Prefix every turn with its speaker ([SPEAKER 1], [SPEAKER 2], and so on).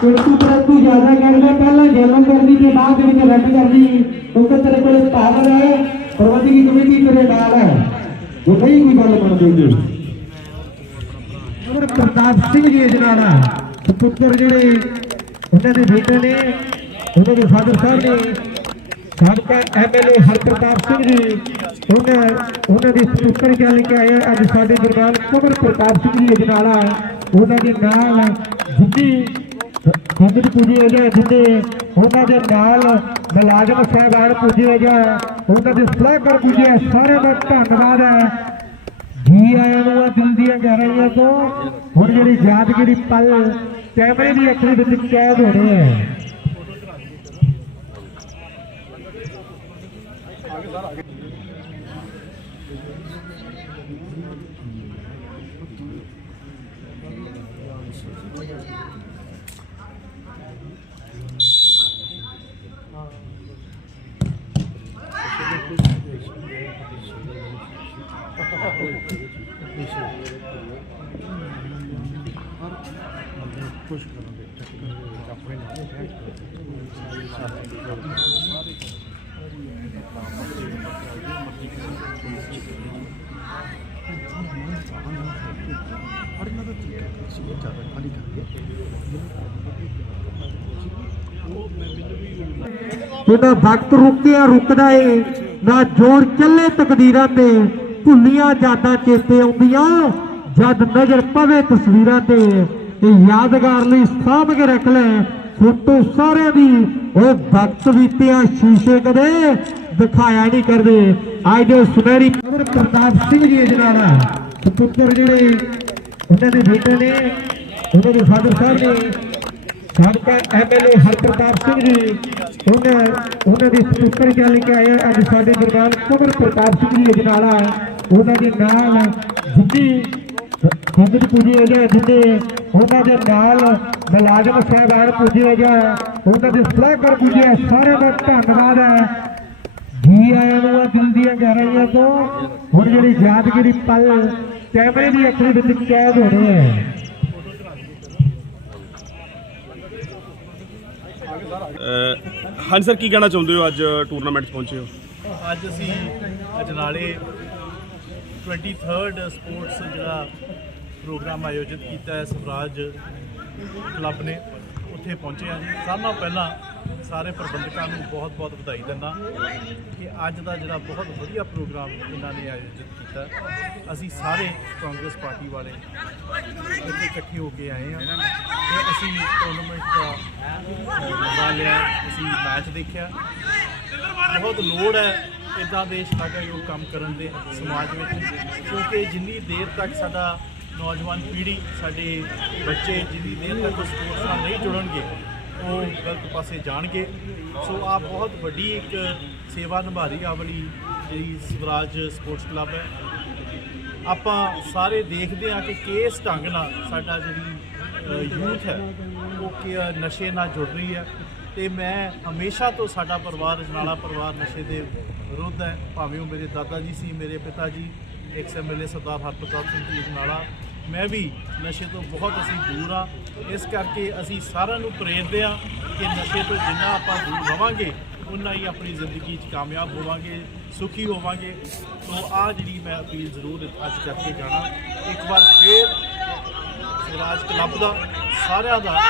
[SPEAKER 1] ਕਿਉਂਕਿ ਪ੍ਰੰਤੂ ਜ਼ਿਆਦਾ ਕਹਿੰਦਾ ਪਹਿਲਾਂ ਜੈਲੋ ਕਰਦੀ ਤੇ ਬਾਅਦ ਵਿੱਚ ਰੱਦ ਕਰਦੀ ਕਿਉਂਕਿ ਤੇਰੇ ਕੋਲ ਪਾਵਰ ਹੈ। ਪ੍ਰਬੰਧਕੀ ਕਮੇਟੀ ਤੇਰੇ ਨਾਲ ਹੈ। ਉਹ ਨਹੀਂ ਕੋਈ ਗੱਲ ਮੰਨਦੇ ਜੀ ਪ੍ਰਤਾਪ ਸਿੰਘ ਜੀ ਅਜਨਾਲਾ ਸੁਪੁੱਤਰ ਜਿਹੜੇ ਉਹਨਾਂ ਦੇ ਬੇਟੇ ਨੇ, ਉਹਨਾਂ ਦੇ ਫਾਦਰ ਸਾਹਿਬ ਨੇ, ਸਾਬਕਾ ਐਮਐਲਏ ਹਰਪ੍ਰਤਾਪ ਸਿੰਘ ਜੀ, ਉਹਨਾਂ ਉਹਨਾਂ ਦੇ ਸੁਪੁੱਤਰ ਗੱਲ ਕੇ ਆਏ ਅੱਜ ਸਾਡੇ ਦਰਬਾਰ ਕਮਰ ਪ੍ਰਤਾਪ ਸਿੰਘ ਜੀ ਅਜਨਾਲਾ ਉਹਨਾਂ ਦੇ ਨਾਲ ਜਿੱਦੀ ਸੰਗਤ ਪੂਜੀ ਵਜਾ ਜਿੱਦੇ ਉਹਨਾਂ ਦੇ ਨਾਲ ਮੁਲਾਜ਼ਮ ਸਾਹਿਬਾਨ ਪੂਜੀ ਵਜਾ ਉਹਨਾਂ ਦੇ ਸਲਾਹਕਾਰ ਪੂਜੀ ਸਾਰਿਆਂ ਦਾ ਧੰਨਵਾਦ ਹੈ। ਜੀ ਆਇਆਂ ਨੂੰ ਆ ਦਿਲ ਦੀਆਂ ਗਹਿਰਾਈਆਂ ਤੋਂ ਹੁਣ ਜਿਹੜੀ ਯਾਦਗਿਰੀ ਪਲ ਕੈਮਰੇ ਦੀ ਅੱਖਰ ਵਿੱਚ ਕੈਦ ਹੋ ਰਹੇ ਹੈ। ਜਿਹਦਾ ਵਕਤ ਰੁਕਿਆ ਰੁਕਦਾ ਏ ਨਾ ਜੋਰ ਚੱਲੇ ਤਕਦੀਰਾਂ ਤੇ ਭੁੱਲੀਆਂ ਯਾਦਾਂ ਚੇਤੇ ਆਉਂਦੀਆਂ। ਜਦ ਨਜ਼ਰ ਪਵੇ ਤਸਵੀਰਾਂ ਤੇ ਇਹ ਯਾਦਗਾਰ ਲਈ ਸਾਂਭ ਕੇ ਰੱਖ ਲੈ। ਫੋਟੋ ਸਾਰਿਆਂ ਦੀ, ਉਹ ਵਕਤ ਬੀਤਿਆ ਸ਼ੀਸ਼ੇ ਕਦੇ ਦਿਖਾਇਆ ਨਹੀਂ ਕਰਦੇ। ਅੱਜ ਦੇ ਸੁਨਹਿਰੀ ਅਮਰ ਪ੍ਰਤਾਪ ਸਿੰਘ ਜੀ ਅਜਨਾਲਾ ਸੁਪੁੱਤਰ ਜਿਹੜੇ ਉਹਨਾਂ ਦੇ ਬੇਟੇ ਨੇ, ਉਹਨਾਂ ਦੇ ਫਾਦਰ ਸਾਹਿਬ ਨੇ, ਸਾਬਕਾ ਐਮਐਲਏ ਹਰਪ੍ਰਤਾਪ ਸਿੰਘ ਜੀ, ਉਹਨਾਂ ਉਹਨਾਂ ਦੇ ਸੁਪਰ ਗੱਲ ਕੇ ਆਏ ਅੱਜ ਸਾਡੇ ਦਰਬਾਰ ਕੁਮਰ ਪ੍ਰਤਾਪ ਸਿੰਘ ਜੀ ਅਜਨਾਲਾ ਉਹਨਾਂ ਦੇ ਨਾਲ ਜਿੱਦੀ ਸੰਗਤ ਪੂਜੀ ਵਜਾ ਜਿੱਦੇ ਉਹਨਾਂ ਦੇ ਨਾਲ ਮੁਲਾਜ਼ਮ ਸਾਹਿਬਾਨ ਪੂਜੀ ਵਜਾ ਉਹਨਾਂ ਦੇ ਸਲਾਹਕਾਰ ਪੂਜੀ ਸਾਰਿਆਂ ਦਾ ਧੰਨਵਾਦ ਹੈ। ਜੀ ਆਇਆਂ ਨੂੰ ਦਿਲ ਦੀਆਂ ਗਹਿਰਾਈਆਂ ਤੋਂ ਹੁਣ ਜਿਹੜੀ ਯਾਦਗਿਰੀ ਪਲ ਕੈਮਰੇ ਦੀ ਅੱਖਰ ਵਿੱਚ ਕੈਦ ਹੋ ਰਹੇ ਹੈ।
[SPEAKER 2] ਹਾਂਜੀ ਸਰ ਕੀ ਕਹਿਣਾ ਚਾਹੁੰਦੇ ਹੋ ਅੱਜ ਟੂਰਨਾਮੈਂਟ ਪਹੁੰਚੇ ਹੋ?
[SPEAKER 3] ਅੱਜ ਅਸੀਂ ਅਜਨਾਲੇ 23rd ਸਪੋਰਟਸ ਜਿਹੜਾ ਪ੍ਰੋਗਰਾਮ ਆਯੋਜਿਤ ਕੀਤਾ ਹੈ ਸਵਰਾਜ ਕਲੱਬ ਨੇ, ਉੱਥੇ ਪਹੁੰਚੇ ਹਾਂ ਜੀ। ਸਾਰਿਆਂ ਨਾਲੋਂ ਪਹਿਲਾਂ ਸਾਰੇ ਪ੍ਰਬੰਧਕਾਂ ਨੂੰ ਬਹੁਤ-ਬਹੁਤ ਵਧਾਈ ਦਿੰਦਾ ਕਿ ਅੱਜ ਦਾ ਜਿਹੜਾ ਬਹੁਤ ਵਧੀਆ ਪ੍ਰੋਗਰਾਮ ਇਹਨਾਂ ਨੇ ਆਯੋਜਿਤ ਕੀਤਾ। ਅਸੀਂ ਸਾਰੇ ਕਾਂਗਰਸ ਪਾਰਟੀ ਵਾਲੇ ਇੱਥੇ ਇਕੱਠੇ ਹੋ ਕੇ ਆਏ ਹਾਂ ਤੇ ਅਸੀਂ ਟੂਰਨਾਮੈਂਟ ਦਾ ਮਜ਼ਾ ਲਿਆ, ਅਸੀਂ ਮੈਚ ਦੇਖਿਆ। ਬਹੁਤ ਲੋੜ ਹੈ ਇਦਾਂ ਦੇ ਸ਼ਲਾਘਾਯੋਗ ਕੰਮ ਕਰਨ ਦੇ ਸਮਾਜ ਵਿੱਚ ਕਿਉਂਕਿ ਜਿੰਨੀ ਦੇਰ ਤੱਕ ਸਾਡਾ ਨੌਜਵਾਨ ਪੀੜ੍ਹੀ, ਸਾਡੇ ਬੱਚੇ ਜਿੰਨੀ ਦੇਰ ਤੱਕ ਸਪੋਰਟਸ ਨਾਲ ਨਹੀਂ ਜੁੜਨਗੇ, ਉਹ ਗਲਤ ਪਾਸੇ ਜਾਣਗੇ। ਸੋ ਆ ਬਹੁਤ ਵੱਡੀ ਇੱਕ ਸੇਵਾ ਨਿਭਾ ਰਹੀ ਆ ਵਾਲੀ ਜਿਹੜੀ ਸਵਰਾਜ ਸਪੋਰਟਸ ਕਲੱਬ ਹੈ। ਆਪਾਂ ਸਾਰੇ ਦੇਖਦੇ ਹਾਂ ਕਿ ਕਿਸ ਢੰਗ ਨਾਲ ਸਾਡਾ ਜਿਹੜੀ ਯੂਥ ਹੈ, ਉਹ ਕਿ ਨਸ਼ੇ ਨਾਲ ਜੁੜ ਰਹੀ ਹੈ। ਤੇ ਮੈਂ ਹਮੇਸ਼ਾ ਤੋਂ ਸਾਡਾ ਪਰਿਵਾਰ ਅਜਨਾਲਾ ਪਰਿਵਾਰ ਨਸ਼ੇ ਦੇ ਵਿਰੁੱਧ ਹੈ। ਭਾਵੇਂ ਉਹ ਮੇਰੇ ਦਾਦਾ ਜੀ ਸੀ, ਮੇਰੇ ਪਿਤਾ ਜੀ, ਐਕਸ ਐਮਐਲਏ ਸਰਦਾਰ ਹਰਪ੍ਰਤਾਪ ਸਿੰਘ ਜੀ ਅਜਨਾਲਾ ਮੈਂ ਵੀ ਨਸ਼ੇ ਤੋਂ ਬਹੁਤ ਅਸੀਂ ਦੂਰ ਆ। ਇਸ ਕਰਕੇ ਅਸੀਂ ਸਾਰਿਆਂ ਨੂੰ ਪ੍ਰੇਰਦੇ ਆ ਕਿ ਨਸ਼ੇ ਤੋਂ ਜਿੰਨਾ ਆਪਾਂ ਦੂਰ ਰਵਾਂਗੇ ਉਨਾ ਹੀ ਆਪਣੀ ਜ਼ਿੰਦਗੀ 'ਚ ਕਾਮਯਾਬ ਹੋਵਾਂਗੇ, ਸੁਖੀ ਹੋਵਾਂਗੇ। ਸੋ ਆ ਜਿਹੜੀ ਮੈਂ ਅਪੀਲ ਜ਼ਰੂਰ ਅੱਜ ਕਰਕੇ ਜਾਣਾ, ਇੱਕ ਵਾਰ ਫੇਰ ਸਵਰਾਜ ਕਲੱਬ ਦਾ ਸਾਰਿਆਂ ਦਾ